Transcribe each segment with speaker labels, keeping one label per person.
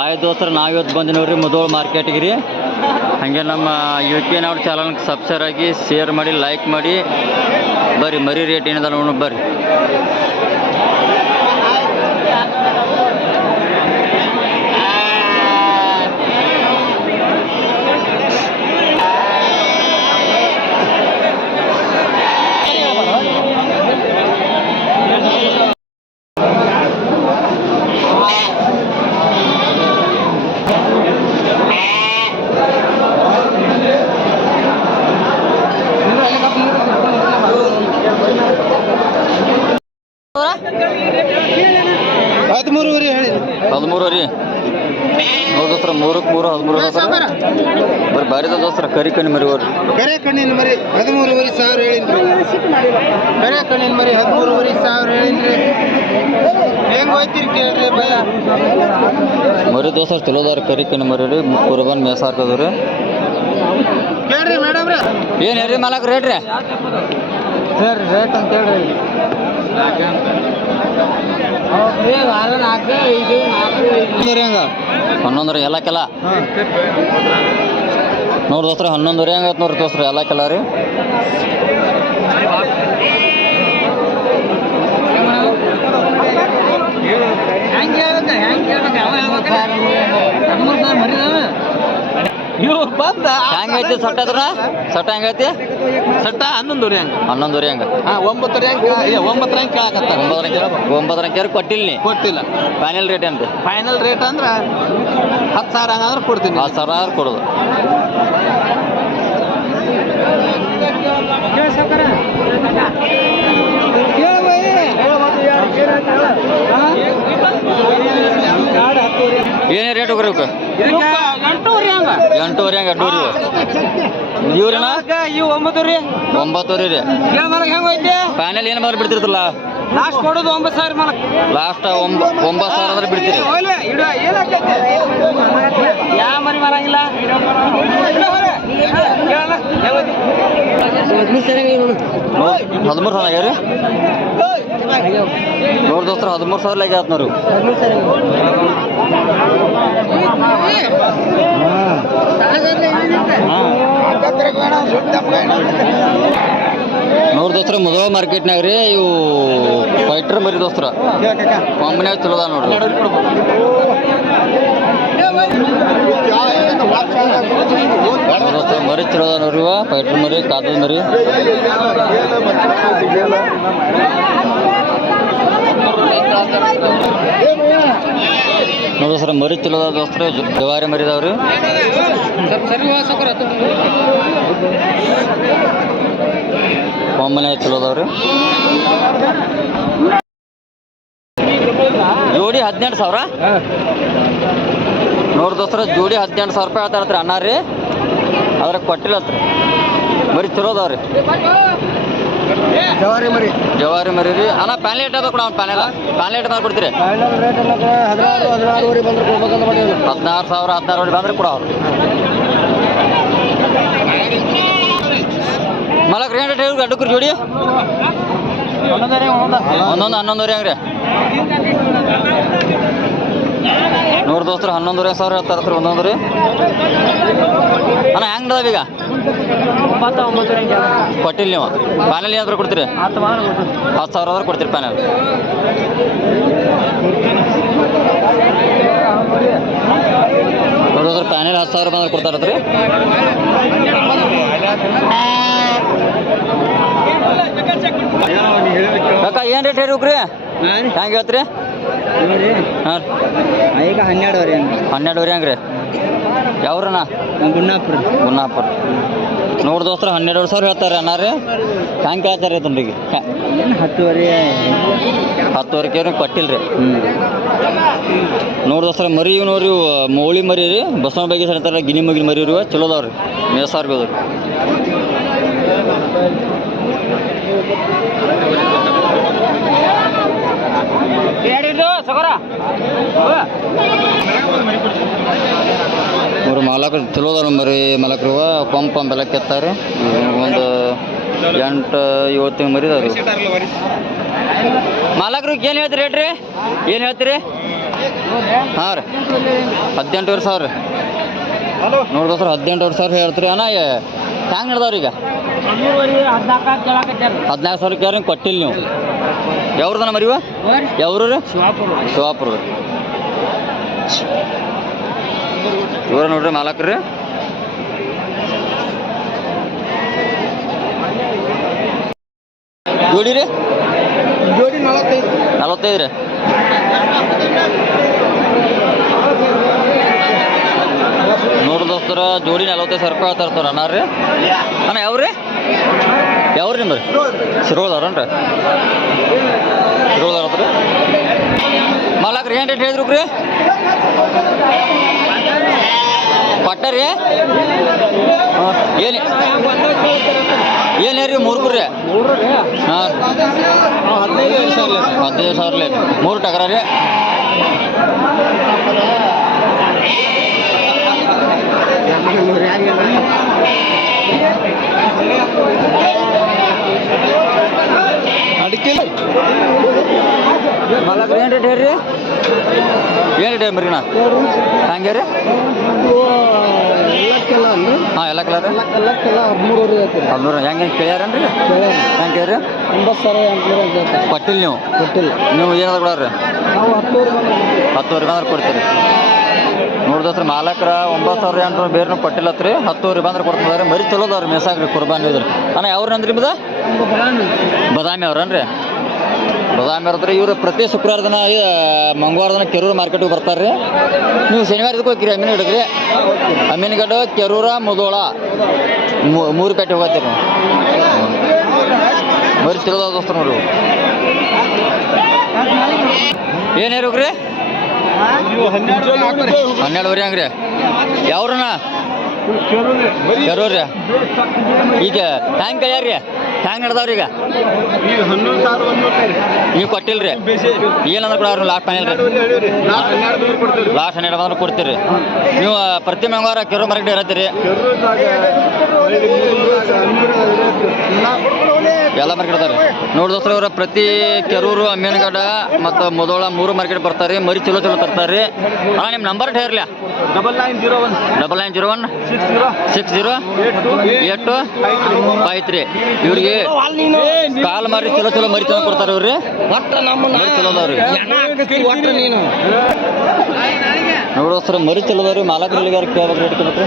Speaker 1: ಆಯ್ತು ದೋಸ್ತರ, ನಾವಿವತ್ತು ಬಂದು ನೋಡ್ರಿ ಮುದೋಳ್ ಮಾರ್ಕೆಟಿಗೆ ರೀ ಹಾಗೆ ನಮ್ಮ ಯು ಪಿ ಎನ್ ಅವ್ರ ಚಾನಲ್ಗೆ ಸಬ್ಸ್ಕ್ರೈಬ್ ಆಗಿ ಶೇರ್ ಮಾಡಿ ಲೈಕ್ ಮಾಡಿ ಬರ್ರಿ ಮರಿ ರೇಟ್ ಏನಿದೆ ನೋಡೋಣ ಬರ್ರಿ
Speaker 2: ಹದಿಮೂರುವರೆ ಹೇಳಿ
Speaker 1: ಹದಿಮೂರು ರೀ ನೋಡಿ ದೋಸ್ತರ ಮೂರಕ್ಕೆ ಮೂರು ಹದಿಮೂರು ದೋಸ್ತರ ಬರ್ರಿ ಬಾರಿ ಅದ ದೋಸ್ತರ ಕರಿ ಕಣ್ಣು ಮರಿ ಹೋರಿ
Speaker 2: ಕರೆ ಕಣ್ಣಿನ ಮರಿ ಹದಿಮೂರುವರೆ ಸಾವಿರ ಹೇಳಿನ್ರಿ ಕರೆ ಕಣ್ಣಿನ ಮರಿ ಹದಿಮೂರುವರೆ ಸಾವಿರ ಹೇಳಿನ್ರಿ ಹೆಂಗ್ ಹೋಯ್ತಿರಿ ಕೇಳ್ರಿ ಭಯ.
Speaker 1: ಮರಿ ದೋಸ ಚಲೋದಾರ ಕರಿ ಕಣ್ಣು ಮರಿ ರೀ ಕುರ್ಬಾನ್ ಮೇಸ ಹಾಕದ್ರಿ ರೀ
Speaker 2: ಕೇಳ್ರಿ ಮೇಡಮ್ ರೀ
Speaker 1: ಏನು ಹೇಳ್ರಿ ಮಾಲಕ್ ರೇಟ್ ರೀ?
Speaker 2: ಸರ್ ರೇಟ್ ಅಂತ ಹೇಳ್ರಿ. ಹನ್ನೊಂದರ
Speaker 1: ಎಲ್ಲ ಕೆಲ ಎಲ್ಲಕ್ಕೆಲ್ಲ ನೋಡ್ರಿ ದೋಸ್ತ್ರಿ ಹನ್ನೊಂದುವರೆ ಹಂಗೆ ಆಯ್ತು ನೋಡ್ರಿ ದೋಸ್ತ್ರಿ ಎಲ್ಲ ರೀ.
Speaker 2: ಬಂದ.
Speaker 1: ಹೆಂಗೈತಿ ಸಟ್ಟ ಅದ್ರ ಸಟ್ಟ ಹೆಂಗೈತಿ
Speaker 2: ಸಟ್ಟ ಹನ್ನೊಂದುವರೆ ಹಂಗ.
Speaker 1: ಹನ್ನೊಂದುವರೆ ಹಂಗ.
Speaker 2: ಹಾ ಕೇಳಕತ್ತಾರ.
Speaker 1: ಕೊಟ್ಟಿಲ್ಲ ನೀ
Speaker 2: ಕೊಟ್ಟಿಲ್ಲ.
Speaker 1: ಫೈನಲ್ ರೇಟ್ ಏನು ರೀ
Speaker 2: ಫೈನಲ್ ರೇಟ್ ಅಂದ್ರ ಹತ್ತು ಸಾವಿರ ಹಂಗಂದ್ರೆ ಕೊಡ್ತೀನಿ.
Speaker 1: ಆ ಸರ ಕೊಡೋದು. ಏನೇ ರೇಟ್ ಹೋಗ್ರಿ
Speaker 2: ಎಂಟೂವರೆ ಹಂಗ.
Speaker 1: ಡೂರಿ ಇವ್ರೇನ?
Speaker 2: ಇವು ಒಂಬತ್ತು ರೀ.
Speaker 1: ಫೈನಲ್ ಏನು ಮಾತ್ರ ಬಿಡ್ತಿರ್ತಲ್ಲ
Speaker 2: ಲಾಸ್ಟ್ ಕೊಡೋದು ಒಂಬತ್ತು ಸಾವಿರ ಮಲಕ್.
Speaker 1: ಲಾಸ್ಟ್ ಒಂಬ ಒಂಬತ್ತು ಸಾವಿರ ಆದ್ರೆ ಬಿಡ್ತೀರಿ
Speaker 2: ಯಾ ಮರಿ ಮರಂಗಿಲ್ಲ?
Speaker 1: ಹದಿಮೂರು ಸಾವಿರ ಆಗ್ಯಾವ ರೀ ನೋಡ್ ದೋಸ್ತರ ಹದಿಮೂರು ಸಾವಿರ ಲಾಗಿ ಆತ್ ನೋಡ್ರಿ. ನೋಡ್ ದೋಸ್ತ್ರ ಮೊದಲ ಮಾರ್ಕೆಟ್ನಾಗ ರೀ ಇವು ಫೈಟ್ರ್ ಮರಿ ದೋಸ್ತ್ರ ಕಾಂಬಿನಾಗ ಚಲೋ ಅದ ನೋಡ್ರಿ ನೋಡ್ ಮರಿ ಚಲೋ ಅದ ನೋಡ್ರಿ ಇವ ಫೈಟ್ರ್ ಮರಿ ಕಾದದ ಮರಿ ನೋಡಿ ಸರ್ ಮರಿ ಚಲೋ ದೋಸ್ತರ ಜವಾರಿ ಮರಿ ಇದಾವ್ರಿ ಕಾಂಬಿನ್ಯಾಗ ಚಲೋ ಅದಾವ್ರಿ ಜೋಡಿ ಹದಿನೆಂಟು ಸಾವಿರ? ನೋಡಿ ದೋಸ್ತರ ಜೋಡಿ ಹದಿನೆಂಟು ಸಾವಿರ ರೂಪಾಯಿ ಹೇಳ್ತಾರತ್ರಿ ಅಣ್ಣ ರೀ. ಅದ್ರಾಗ ಕೊಟ್ಟಿಲ್ಲತ್ರಿ. ಮರಿ ಚಲೋ ಅದಾವ್ರಿ
Speaker 2: ಜವಾರಿ ಮರಿ.
Speaker 1: ಜವಾರಿ ಮರಿ ರೀ. ಅಣ್ಣ ಪ್ಯಾನ್ಲೇಟ್ ಅದ ಕೊಡ ಅವ್ನು ಪ್ಯಾನ್ಲೇಟ್ ಲೇಟ್
Speaker 2: ಫೈನಲ್ ಕೊಡ್ತೀರಿ ಹದಿನಾರು
Speaker 1: ಸಾವಿರ ಹದಿನಾರು ಬಂದ್ರೆ ಕೊಡ ಅವ್ರು. ಮಲಕ್ ರೇಟ್ ಹೇಳಿ ಗಡ್ಡಕ್ರಿ ಜೋಡಿ. ಒಂದೊಂದು ಹನ್ನೊಂದುವರೆ ಹಂಗ್ರಿ. ನೂರು ದೋಸ್ತರು ಹನ್ನೊಂದುವರೆ ಸಾವಿರ ಹೇಳ್ತಾರತ್ರಿ ಒಂದೊಂದು ರೀ ಅಣ್ಣ, ಹೆಂಗ್ ಈಗ? ಕೊಟ್ಟಿಲ್ಲ ನೀವು. ಪ್ಯಾನಲ್ ಏನಾದ್ರು ಕೊಡ್ತೀರಿ? ಹತ್ತು ಸಾವಿರ ಆದ್ರೆ ಕೊಡ್ತೀರಿ ಪ್ಯಾನಲ್ ನೋಡಿದ್ರೆ ಪ್ಯಾನೆಲ್ ಹತ್ತು ಸಾವಿರ ಬಂದ್ರೆ ಕೊಡ್ತಾರತ್ರಿ ಕಾಕ ಏನು ರೇಟ್ ಹೇಳ್ರಿ ಹೆಂಗೆ ಹೇಳ್ತೀರಿ? ಹಾಂ.
Speaker 2: ಈಗ ಹನ್ನೆರಡುವರೆ
Speaker 1: ಹನ್ನೆರಡುವರೆ ಹಂಗ್ರಿ? ಯಾವ್ರಣ್ಣ?
Speaker 2: ಗುಣ್ಣಾಪುರ
Speaker 1: ಗುನ್ನಾಪುರ. ನೋಡಿ ದೋಸ್ತರ ಹನ್ನೆರಡು ಸಾವಿರ ಹೇಳ್ತಾರೆ ಅಣ್ಣ ರೀ. ಹೆಂಗೆ ಕೇಳ್ತಾರೆ
Speaker 2: ಏನು ಹತ್ತುವರೆ?
Speaker 1: ಹತ್ತುವರೆಗೆ ಕೊಟ್ಟಿಲ್ಲ ರೀ ನೋಡಿ ದೋಸ್ತರ, ಮರಿ ಇವ್ ನೋಡ್ರಿ ಮೋಳಿ ಮರಿ ರೀ, ಬಸವನ ಬಗ್ಗೆ ಹೇಳ್ತಾರೆ ಗಿನಿ ಮಗಿನ ಮರಿ ಇರುವ ಚಲೋ ಅದಾವ್ರಿ ಮೇಸಾರ್ ಬಿ ಇವರು ಮಾಲಕರು ಚಲೋ ಅದಾರ ಮರಿ, ಮಾಲಕರು ಪಂಪ್ ಪಂಪ್ ಎಲ್ಲ ಕೆತ್ತಾರೆ. ಒಂದು ಎಂಟು ಇವತ್ತಿನ ತಿಂಗಳು ಮಾಲಕರು ಏನು ಹೇಳ್ತೀರಿ ರೇಟ್ ರೀ ಏನು ಹೇಳ್ತೀರಿ? ಹಾಂ ರೀ. ಹದಿನೆಂಟುವರೆ ಸಾವಿರ ದೋಸ್ತರ, ಹದಿನೆಂಟುವರೆ ಸಾವಿರ ಹೇಳ್ತೀರಿ. ಅಣ್ಣ ಹ್ಯಾಂಗೆ ನಡ್ದಾವ್ರಿ ಈಗ? ಹದಿನಾಲ್ಕು ಸಾವಿರ ಕೇಳಿ ಕೊಟ್ಟಿಲ್ಲ ನೀವು. ಯಾವ್ರದನ ಮರಿವ ಯಾವ್ರು ರೀ? ಶಿವಾಪುರ ಇವ್ರ ನೋಡ್ರಿ ಮಾಲಕ್ರಿ. ಜೋಡಿ
Speaker 2: ಜೋಡಿ ನಲವತ್ತೈದು.
Speaker 1: ರೀ. ನೋಡ್ರಿ ದೋಸ್ತರ, ಜೋಡಿ ನಲವತ್ತೈದು ಸಾವಿರ ರೂಪಾಯಿ ತರ್ತಾರ ಅಣ್ಣ ರೀ ಅಣ್ಣ, ಯಾವ್ರಿ? ಯಾವ್ರಿ ನಿಮ್ದು ಶಿರೋದವ್ರನ್ರಿ ಶಿರೋದವ್ರ ಹತ್ರ? ಮಾಲಕ್ರಿ, ಏನು ರೇಟ್ ಹೇಳಿದ್ರು ರೀ ಪಟ್ಟ ರೀ? ಏನು ರೀ ಮೂರು ರೀ ಹಾಂ.
Speaker 2: ಹದಿನೈದು ಸಾವಿರ
Speaker 1: ಹದಿನೈದು ಸಾವಿರ ಮೂರು ಟಗರ ರೀ.
Speaker 2: ಅಡಿಕೆ
Speaker 1: ಮಾಲಕ್ರಿ ಏನು ರೇಟ್ ಹೇಳ್ರಿ? ಏನು ರೇಟ್ ಹೇಳಿ ಮರಿನಾ ಹಂಗೆ ರೀ? ಹಾಂ ಎಲ್ಲ ಕಲರ್
Speaker 2: ಹದಿಮೂರು ಹೆಂಗೆ ಕೇಳ್ಯಾರೇನು
Speaker 1: ರೀ ಹೆಂಗೆ ಕೇಳ್ರಿ
Speaker 2: ಒಂಬತ್ತು ಸಾವಿರ ಎಂಟುನೂರ ಅಂತ ಹೇಳ್ತಾರೆ.
Speaker 1: ಕೊಟ್ಟಿಲ್ಲ ನೀವು?
Speaker 2: ಕೊಟ್ಟಿಲ್ಲ.
Speaker 1: ನೀವು ಏನಾದ್ರು ಕೊಡೋರಿ
Speaker 2: ಹತ್ತುವರೆ
Speaker 1: ಬಂದ್ರೆ ಕೊಡ್ತೀರಿ. ನೋಡಿದ್ರೆ ಮಾಲಕ್ರ ಒಂಬತ್ತು ಸಾವಿರ ಎಂಟುನೂರು ಬೇರೆ ಕೊಟ್ಟಿಲ್ಲತ್ರಿ. ಹತ್ತುವರೆ ಬಂದ್ರೆ ಕೊಡ್ತಿದ್ದಾರೆ ಮರಿ ಚಲೋ ಅದಾವ್ರಿ ಮೇಸಾಗ್ರಿ ಕುರ್ಬಾನಿ ಇದ್ರಿ ಅಣ್ಣ ಯಾವ್ರಂದ್ರಿ ನಿಮ್ದು? ಬದಾಮಿ ಅವ್ರನ್ರಿ? ಬದಾಮಿ ಇರ್ತಾರೆ ಇವರು ಪ್ರತಿ ಶುಕ್ರವಾರ ದಿನ ಮಂಗಳವಾರ ದಿನ ಕೆರೂರು ಮಾರ್ಕೆಟಿಗೆ ಬರ್ತಾರೆ ರೀ. ನೀವು ಶನಿವಾರ ಇದಕ್ಕೆ ಹೋಗ್ತೀರಿ ಅಮೀನ್ ಹಿಡಿದ್ರಿ. ಅಮೀನ್ಗಡ್ಡು ಕೆರೂರ ಮುದೋಳ. ಮೂರು ಪೇಟೆ ಹೋಗತ್ತೀರಿ ಬರೀ ಚಲೋ ದೋಸ್ತ ದೋಸ್ತರು ನೋಡ್ರಿ ಏನು ರೀ?
Speaker 2: ನೀವು ಹನ್ನೆರಡು
Speaker 1: ಹನ್ನೆರಡುವರೆ ಹಂಗ್ರಿ. ಯಾವ್ರಣ್ಣ ಕೆರೂರಿ. ಈಗ ಹ್ಯಾಂಗೆ ಕಳ್ಯಾರ್ರಿ. ಹ್ಯಾಂಗೆ ನಡ್ದಾವ್ರಿ ಈಗ? ನೀವು ಕೊಟ್ಟಿಲ್ರಿ? ಏನಂದ್ರೆ ಕೊಡೋರು ಲಾಸ್ಟ್ ಫೈನಲ್ ರೀ. ಲಾಸ್ಟ್ ಹನ್ನೆರಡು ಬಂದ್ರೆ ಕೊಡ್ತೀರಿ. ನೀವು ಪ್ರತಿ ಮಂಗಳವಾರ ಕೆರು ಮಾರ್ಕೆಟ್ ಇರತ್ತೀರಿ. ಎಲ್ಲ ಮಾರ್ಕೆಟ್ ಅದಾರ ನೋಡಿ ದೋಸ್ತರ ಇವ್ರ ಪ್ರತಿ ಕೆರೂರು ಅಮ್ಮೇನಗಡ ಮತ್ತು ಮುದೋಳ ಮೂರು ಮಾರ್ಕೆಟ್ ಬರ್ತಾರೆ. ಮರಿ ಚಲೋ ಚಲೋ ತರ್ತಾರೆ. ಅಣ್ಣ ನಿಮ್ಮ number ಹೇರ್ಲ
Speaker 2: double nine zero one
Speaker 1: double nine zero one
Speaker 2: six zero
Speaker 1: six zero eight two five three ಇವ್ರಿಗೆ ಕಾಲ್ ಮಾರಿ ಚಲೋ ಚಲೋ ಮರಿ ತಂದು ಕೊಡ್ತಾರೆ ಇವ್ರಿ. ಮರಿ ಚಲೋ ಅದಾವ್ರಿ.
Speaker 2: ಒಟ್ಟು ನೀನು.
Speaker 1: ನೋಡೋ ಸರ್ ಮರಿ ಚಲೋ ಅದಾವ್ರಿ. ಕೇಳಬೇಕು ಕೇಳ್ಬೇಕು ರೇಟ್ ಕೇಳ್ಬೇಕು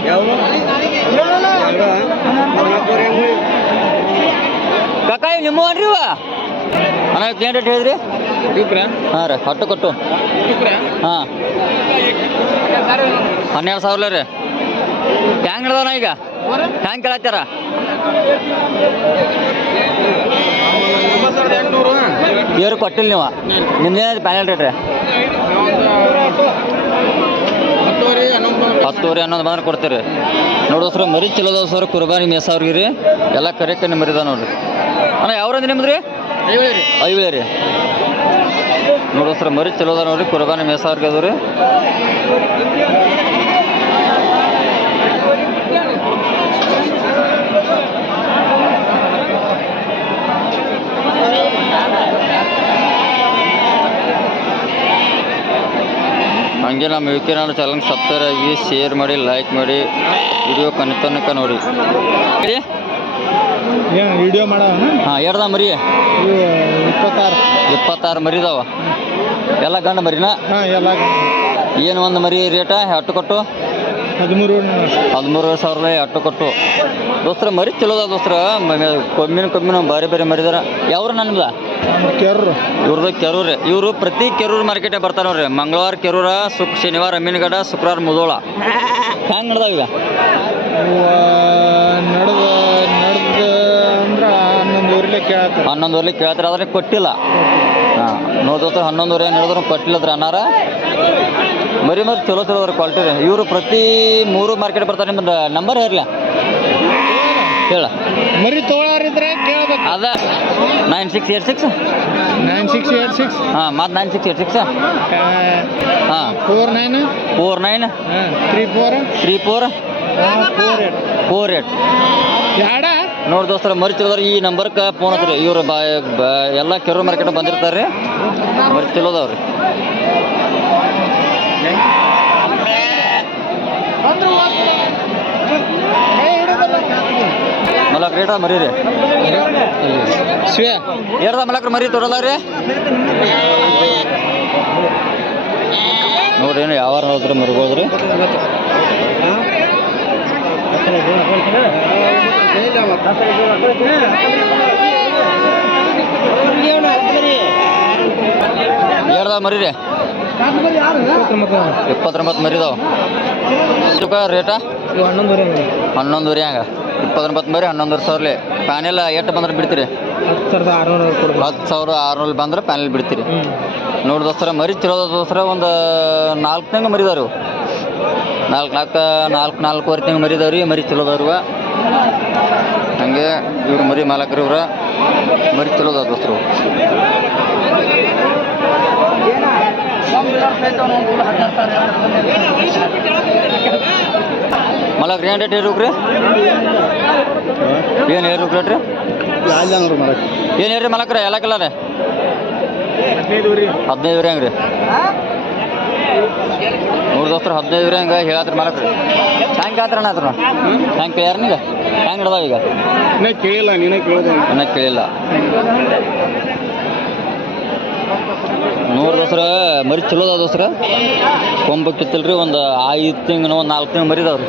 Speaker 1: ಕಾಕ ನಿಮ್ಮ ಅನ್ರಿ ಅನ್ನ ಅಣ್ಣ ಏನು ರೇಟ್ ಹೇಳಿದ್ರಿ? ಹಾಂ ರೀ ಹೊಟ್ಟು ಕೊಟ್ಟು. ಹಾಂ. ಹನ್ನೆರಡು ಸಾವಿರ ರೀ. ಹ್ಯಾಂಗೆ ನಡ್ದಾನ ಈಗ? ಹ್ಯಾಂಗೆ ಕೇಳತ್ತಾರ? ಇವ್ರು ಕೊಟ್ಟಿಲ್ಲ ನೀವು. ನಿಮ್ದೇನಾದ್ರು ಪ್ಯಾನೆಲ್ ರೇಟ್ ರೀ?
Speaker 2: ಹತ್ತುವರೆ ಹನ್ನೊಂದು
Speaker 1: ಬಂದ್ರೆ ಕೊಡ್ತೀರಿ. ನೋಡೋ ಸರ್ ಮರಿ ಚಲೋದ ಸರ್, ಕುರ್ಬಾನಿ ಮೇಸವ್ರಿಗೆ ರೀ. ಎಲ್ಲ ಕರೆಕ್ಟ್ ಮರಿದ ನೋಡ್ರಿ. ಅಣ್ಣ, ಯಾವ್ರಂದ್ರೆ ನಿಮ್ದು ರೀ. ಐವಳೆ ರೀ ಮರಿ ಚಲೋದ ನೋಡ್ರಿ, ಕುರ್ಬಾನಿ ಮೇಸವ್ರಿಗೆ ಅದು ರೀ. ಹಂಗೆ ನಮ್ಮ ಯುವಕ ಕೆ ನಾಡು ಚಾನಲ್ ಸಬ್ಸ್ಕ್ರೈಬ್ ಆಗಿ ಶೇರ್ ಮಾಡಿ ಲೈಕ್ ಮಾಡಿ ವಿಡಿಯೋ ಕನಿ ತನಕ ನೋಡಿ.
Speaker 2: ಏನು ವಿಡಿಯೋ ಮಾಡೋಣ?
Speaker 1: ಹಾಂ ಎರಡ ಮರಿ?
Speaker 2: ಇಪ್ಪತ್ತಾರು.
Speaker 1: ಇಪ್ಪತ್ತಾರು ಮರಿ ಇದಾವ. ಎಲ್ಲ ಗಂಡ ಮರಿನಾ?
Speaker 2: ಹಾಂ ಎಲ್ಲ
Speaker 1: ಏನು ಒಂದು ಮರಿ ರೇಟ ಅಟ್ಟು ಕೊಟ್ಟು?
Speaker 2: ಹದಿಮೂರು
Speaker 1: ಹದಿಮೂರು ಸಾವಿರ ಅಟ್ಟು ಕೊಟ್ಟು. ದೋಸ್ತ್ರ ಮರಿ ಚಲೋದ ದೋಸ್ತ್ರ. ಕೊಮ್ಮಿನ ಕೊಮ್ಮಿನ ಬಾರಿ ಬಾರಿ ಮರಿದಾರ. ಯಾವ್ರು ನನ್ದ?
Speaker 2: ಕೆರೂರು.
Speaker 1: ಇವ್ರದ್ದು ಕೆರೂರು. ಇವರು ಪ್ರತಿ ಕೆರೂರು ಮಾರ್ಕೆಟೇ ಬರ್ತಾರೆ ನೋಡ್ರಿ. ಮಂಗಳವಾರ ಕೆರೂರ ಸುಕ್ ಶನಿವಾರ ಅಮೀನ್ಗಡ ಶುಕ್ರವಾರ ಮುದೋಳ. ಹ್ಯಾಂಗೆ ನಡ್ದಾವ ಈಗ?
Speaker 2: ನಡೆದ ನಡೆದ ಅಂದ್ರೆ ಹನ್ನೊಂದುವರೆಲೆ ಕೇಳತ್ತಾರ.
Speaker 1: ಹನ್ನೊಂದುವರೆ ಕೇಳ್ತಾರೆ ಆದ್ರೆ ಕೊಟ್ಟಿಲ್ಲ. ಹಾಂ ಹನ್ನೊಂದುವರೆ ಏನು ಹೇಳಿದ್ರು ಕೊಟ್ಟಿಲ್ಲದ್ರ ಅನ್ನಾರ? ಮರಿ ಮರಿ ಚಲೋ ಚಲೋ ಅದ್ರ ಕ್ವಾಲಿಟಿ ರೀ. ಇವರು ಪ್ರತಿ ಮೂರು ಮಾರ್ಕೆಟ್ ಬರ್ತಾರೆ ನಿಮ್ಮದು ನಂಬರ್ ಹೇರ್ಲ ಹೇಳ.
Speaker 2: ಮರಿ ತೋಳಾರಿದ್ರೆ ಕೇಳ್ಬೇಕು.
Speaker 1: ಅದ nine six eight six
Speaker 2: nine six eight six
Speaker 1: ಹಾಂ ಮತ್ತು ನೈನ್ ಸಿಕ್ಸ್ ಏಟ್ ಸಿಕ್ಸ್ ಹಾಂ.
Speaker 2: Four nine
Speaker 1: four nine
Speaker 2: three four
Speaker 1: three four
Speaker 2: four eight
Speaker 1: four eight
Speaker 2: ಯಾಡ?
Speaker 1: ನೋಡಿ ದೋಸ್ತರ ಮರಿತಿಲ್ಲದವ್ರು ಈ ನಂಬರ್ಕ ಫೋನ್ ಹತ್ತಿರ ಇವರು ಬಾ ಎಲ್ಲ ಕೆರೂರು ಮಾರ್ಕೆಟ್ ಬಂದಿರ್ತಾರೆ. ಮರಿತಿಲ್ಲದವ್ರಿ ಮಲಕ್ ರೇಟ ಮರಿ ರೀ ಏರ್ದ ಮಲಕ್ರ ಮರಿ ತೋರಲ್ಲ ರೀ? ನೋಡ್ರಿ ಏನು ಯಾವ ನೋಡಿದ್ರೆ ಮರ್ಬೋದ್ರಿ? ಎರಡ ಮರಿ ಇಪ್ಪತ್ತೊಂಬತ್ತು ಮರಿ ರೂಪಾಯಿ ರೇಟ?
Speaker 2: ಹನ್ನೊಂದುವರೆ
Speaker 1: ಹನ್ನೊಂದೂರಿ ಹಂಗ ಇಪ್ಪತ್ತೊಂಬತ್ತು ಮರಿ, ಹನ್ನೊಂದುವರೆ ಸಾವಿರಲಿ. ಪ್ಯಾನೆಲ್ಲ ಎಷ್ಟು ಬಂದ್ರೆ ಬಿಡ್ತೀರಿ?
Speaker 2: ಹತ್ತು
Speaker 1: ಸಾವಿರ ಆರುನೂರು ಬಂದ್ರೆ ಪ್ಯಾನೆಲ್ ಬಿಡ್ತೀರಿ. ನೋಡಿ ದೋಸ್ತರ, ಮರಿ ಅದಾವ್ ದೋಸ್ತರ, ಒಂದು ನಾಲ್ಕು ತಿಂಗಳು ಮರಿದಾರು ನಾಲ್ಕು ನಾಲ್ಕು ನಾಲ್ಕು ನಾಲ್ಕೂವರೆ ತಿಂಗ್ ಮರಿದವ್ರಿ ಮರಿ ಚಲೋ ಅದಾವ್ರಿ ಹಂಗೆ ಇವ್ರು ಮರಿ ಮಾಲಕರು ಇವ್ರ ಮರಿ ಚಲೋ ಅದಾವ ದೋಸ್ತರು ಮಲಕ್ರಿ ಏನು ರೇಟ್ ಹೇಳ್ರಿ ಏನು ಏರು ಏನು ಹೇಳ್ರಿ ಮಲಕ್ರಿ? ಎಲ್ಲ ಕಲರ್
Speaker 2: ಹದಿನೈದು ರೀ
Speaker 1: ಹದಿನೈದು ರೀ. ಮೂರು ದೋಸ್ತರು ಹದಿನೈದು ರೀ ಹಂಗೆ ಮಾಡಕ್ರಿ ಮಾಲಕ್ರಿ. ಹ್ಯಾಂಗೆ ಅಣ್ಣ ಅದ್ರ ಹ್ಯಾಂಗೆ ಕೇಳ್ಯಾರ ಈಗ ಹೆಂಗೆ ಹಿಡ್ದಾವ ಈಗ?
Speaker 2: ಇನ್ನೂ ಕೇಳಿಲ್ಲ ನೀನೇ ಕೇಳಿದೆ.
Speaker 1: ಇನ್ನೂ ಕೇಳಿಲ್ಲ. ನೂರು ದೋಸ್ರ ಮರಿ ಚಲೋ ಅದ ದೋಸ್ರ ಕೊಂಬಕ್ಕಿತ್ತಲ್ರಿ ಒಂದು ಐದು ತಿಂಗಳು ಒಂದು ನಾಲ್ಕು ತಿಂಗಳು ಮರಿದವ್ರಿ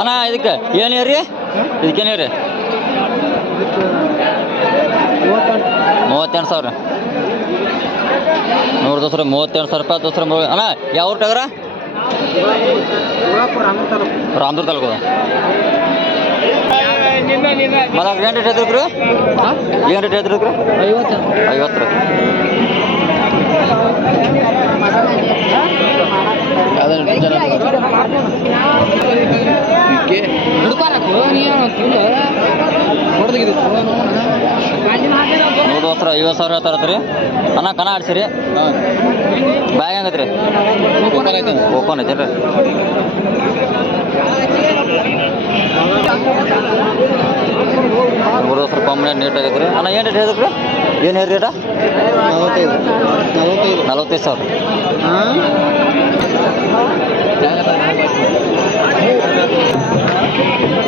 Speaker 1: ಅಣ್ಣ ಇದಕ್ಕೆ ಏನು ರೀ ಇದಕ್ಕೇನು ರೀ ಮೂವತ್ತೆಂಟು ಸಾವಿರ. ನೂರು ದೋಸ್ರ ಮೂವತ್ತೆಂಟು ಸಾವಿರ ರೂಪಾಯಿ ದೋಸ್ರ ಮೂವ ಅಣ್ಣ ಯಾವ ಊರು ಟಗರ? ರಾಮದುರ್ ತಾಲೂಕು ಮಲ ಏನು ರೇಟ್ ಹೇಳ್ತಿರ್ರಿ ಏನು ರೇಟ್ ಹೇಳ್ತಿರ್ರಿ
Speaker 2: ಐವತ್ತು.
Speaker 1: ಐವತ್ತು ರೀ ನೂರು ಹತ್ರ ಐವತ್ತು ಸಾವಿರ ತರತ್ರಿ ಅಣ್ಣ ಕಣ ಆಡ್ಸಿರಿ? ಬ್ಯಾಗ್ ಹೆಂಗತ್ರಿ? ಓಪನ್ ಐತೆ ರೀ ನೂರು ದೋಸ್ರ ಕಮ್ಮಿ ನೀಟ್ ಆಗೈತೆ ರೀ. ಅಣ್ಣ ಏನು ರೇಟ್ ಹೇಳಿದ್ರಿ? ಏನು ಹೇಳಿ ರೇಟ
Speaker 2: ನಲವತ್ತೈದು ನಲವತ್ತೈದು.
Speaker 1: ನಲವತ್ತೈದು ಸಾವಿರ.
Speaker 2: ಹಾಂ?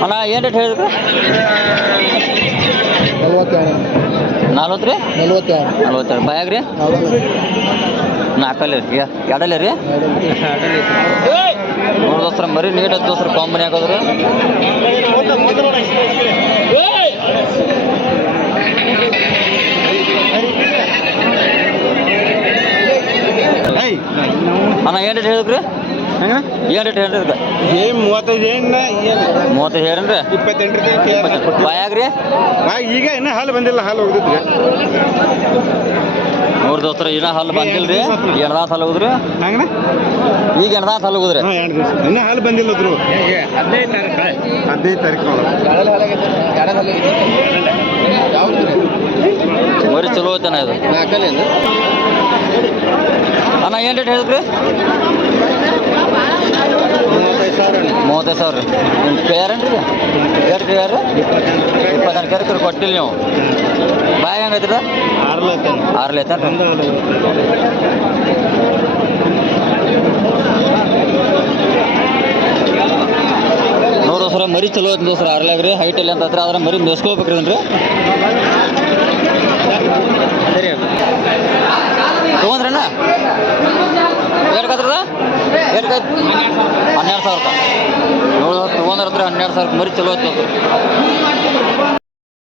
Speaker 1: ಅಣ್ಣ ಏನು ರೇಟ್ ಹೇಳಿದ್ರಿ?
Speaker 2: ನಲವತ್ತೆರಡು.
Speaker 1: ನಲ್ವತ್ತು ರೀ
Speaker 2: ನಲವತ್ತೆರಡು.
Speaker 1: ನಲ್ವತ್ತೆರಡು. ಬ್ಯಾಗ್ ರೀ ನಾಲ್ಕಲ್ಲಿ ರೀ ಎರಡಲ್ಲಿ ರೀ ನೋಡು ದೋಸ್ತರ ಮರಿ ನೀಟ್ ಐತೆ ದೋಸ್ತರ ಕಾಂಬನಿ ಹಾಕೋದ್ರಿ. ಅಣ್ಣ ಏನು ರೇಟ್ ಹೇಳಿದ್ರಿ?
Speaker 2: ಹೆಂಗ?
Speaker 1: ಏನು ರೇಟ್ ಹೇಳಿದ್ರಿ
Speaker 2: ಏನು ಮೂವತ್ತೈದು ಏನು ಏನು
Speaker 1: ಮೂವತ್ತೈದು ಹೇಳಿರಿ.
Speaker 2: ಇಪ್ಪತ್ತೆಂಟು
Speaker 1: ಬಾಯಾಗ್ರಿ.
Speaker 2: ಈಗ ಇನ್ನೂ ಹಾಲು ಬಂದಿಲ್ಲ ಹಾಲು ಹೋಗಿದ್ರಿ
Speaker 1: ಮೂರು ದೋಸ್ತರ ಇನ್ನೂ ಹಾಲು ಬಂದಿಲ್ಲ ರೀ ಎಣ್ದಾತ್ ಹಾಲು ಹೋಗುದ್ರಿ
Speaker 2: ಹಂಗನ?
Speaker 1: ಈಗ ಎಣ್ದಾತ್ ಹಲ್ಲು ಹೋಗುದ್ರಿ
Speaker 2: ಇನ್ನ ಹಾಲು ಬಂದಿಲ್ಲ ಅದ್ರು ಹದಿನೈದು ತಾರೀಕು ಹದಿನೈದು ತಾರೀಕು
Speaker 1: ಬರೀ ಚಲೋ ಐತನ ಇದು. ಅಣ್ಣ ಏನು ರೇಟ್ ಹೇಳಿದ್ರಿ?
Speaker 2: ಮೂವತ್ತೈದು ಸಾವಿರ.
Speaker 1: ರೀ ನಿಮ್ಮ ಕೇಳ್ಯಾರೇನ್ರಿ ಎಷ್ಟು ಯಾರು? ಇಪ್ಪತ್ತೆಂಟು ಕೇಳ್ರಿ ಕೊಟ್ಟಿಲ್ಲ ನೀವು. ಬಾಯ್ ಆರ್ಲಿ ಐತೇನ್ರಿ ನೋಡು ಸರ ಮರಿ ಚಲೋ ಐತಿ ದೋಸ್ರ ಆರ್ಲಾಗ ರೀ ಹೈಟ್ ಇಲ್ಲ ಅಂತ ಆದ್ರೆ ಮರಿ ಮೇಸ್ಕೋಬೇಕ್ರಿ ಅಂದ್ರೆ
Speaker 2: ಸರಿ
Speaker 1: ತೊಗೊಂಡ್ರಣ್ಣ ಹನ್ನೆರಡು ಸಾವಿರ ರೂಪಾಯಿ ನೋಡು ತೊಗೊಂಡ್ರ ಹತ್ರ ಹನ್ನೆರಡು ಸಾವಿರ ಮರಿ ಚಲೋ ಐತಿ